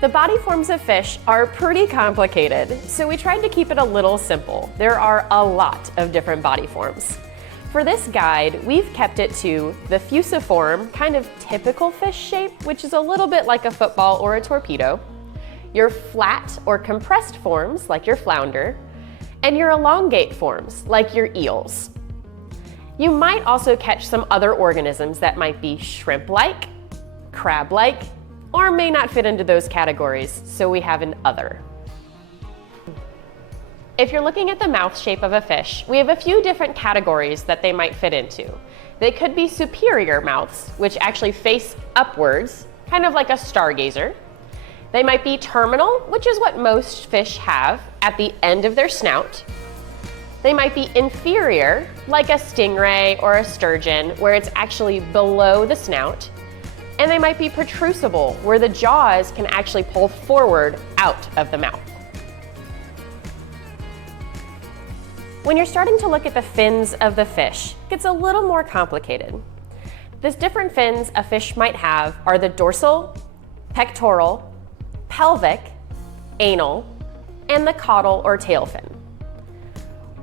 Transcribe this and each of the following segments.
The body forms of fish are pretty complicated, so we tried to keep it a little simple. There are a lot of different body forms. For this guide, we've kept it to the fusiform, kind of typical fish shape, which is a little bit like a football or a torpedo, your flat or compressed forms, like your flounder, and your elongate forms, like your eels. You might also catch some other organisms that might be shrimp-like, crab-like, or may not fit into those categories, so we have an other. If you're looking at the mouth shape of a fish, we have a few different categories that they might fit into. They could be superior mouths, which actually face upwards, kind of like a stargazer. They might be terminal, which is what most fish have at the end of their snout. They might be inferior, like a stingray or a sturgeon, where it's actually below the snout. And they might be protrusible, where the jaws can actually pull forward out of the mouth. When you're starting to look at the fins of the fish, it gets a little more complicated. The different fins a fish might have are the dorsal, pectoral, pelvic, anal, and the caudal or tail fin.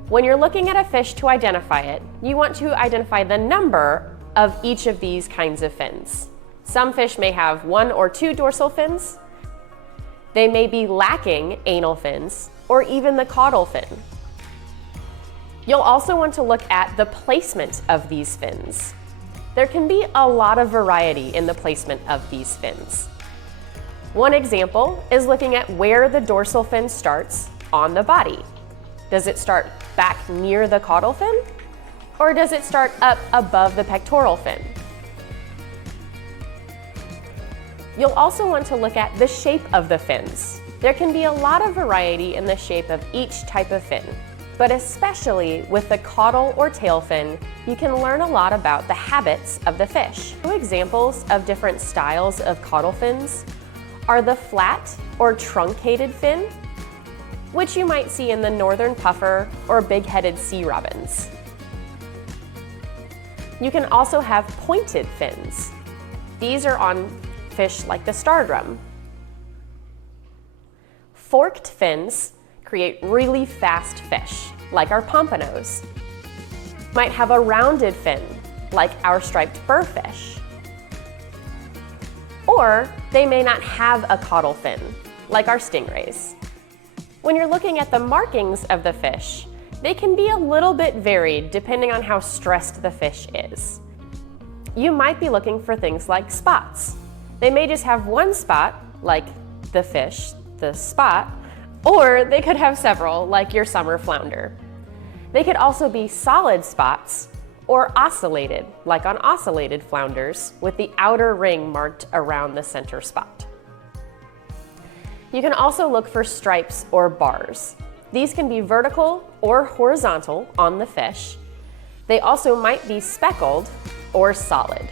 When you're looking at a fish to identify it, you want to identify the number of each of these kinds of fins. Some fish may have 1 or 2 dorsal fins. They may be lacking anal fins or even the caudal fin. You'll also want to look at the placement of these fins. There can be a lot of variety in the placement of these fins. One example is looking at where the dorsal fin starts on the body. Does it start back near the caudal fin? Or does it start up above the pectoral fin? You'll also want to look at the shape of the fins. There can be a lot of variety in the shape of each type of fin, but especially with the caudal or tail fin, you can learn a lot about the habits of the fish. Two examples of different styles of caudal fins are the flat or truncated fin, which you might see in the northern puffer or big-headed sea robins. You can also have pointed fins. These are on fish like the stardrum. Forked fins create really fast fish, like our pompanos. Might have a rounded fin, like our striped burrfish. Or they may not have a caudal fin, like our stingrays. When you're looking at the markings of the fish, they can be a little bit varied depending on how stressed the fish is. You might be looking for things like spots. They may just have one spot, like the fish, the spot, or they could have several, like your summer flounder. They could also be solid spots or ocellated, like on ocellated flounders, with the outer ring marked around the center spot. You can also look for stripes or bars. These can be vertical or horizontal on the fish. They also might be speckled or solid.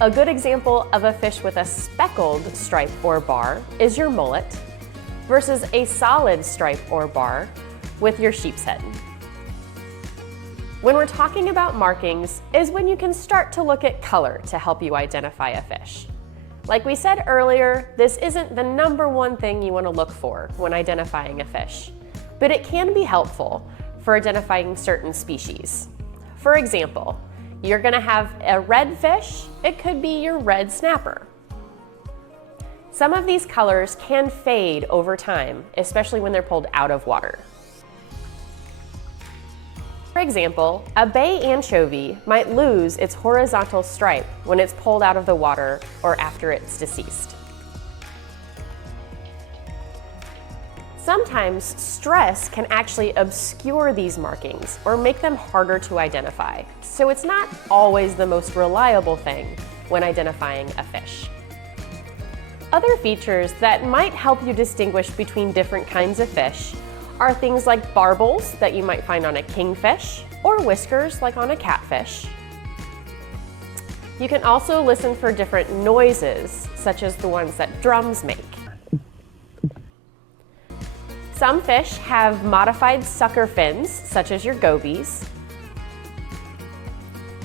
A good example of a fish with a speckled stripe or bar is your mullet versus a solid stripe or bar with your sheep's head. When we're talking about markings is when you can start to look at color to help you identify a fish. Like we said earlier, this isn't the #1 thing you want to look for when identifying a fish, but it can be helpful for identifying certain species. For example, you're going to have a red fish, it could be your red snapper. Some of these colors can fade over time, especially when they're pulled out of water. For example, a bay anchovy might lose its horizontal stripe when it's pulled out of the water or after it's deceased. Sometimes stress can actually obscure these markings or make them harder to identify, so it's not always the most reliable thing when identifying a fish. Other features that might help you distinguish between different kinds of fish are things like barbels that you might find on a kingfish or whiskers like on a catfish. You can also listen for different noises, such as the ones that drums make. Some fish have modified sucker fins, such as your gobies.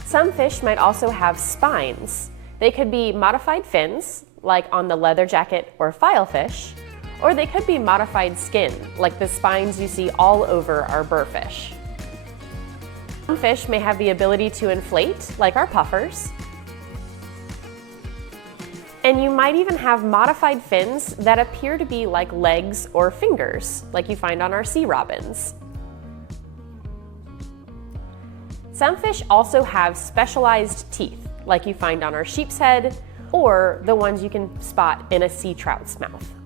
Some fish might also have spines. They could be modified fins, like on the leather jacket or filefish, or they could be modified skin, like the spines you see all over our burrfish. Some fish may have the ability to inflate, like our puffers. And you might even have modified fins that appear to be like legs or fingers, like you find on our sea robins. Some fish also have specialized teeth, like you find on our sheep's head, or the ones you can spot in a sea trout's mouth.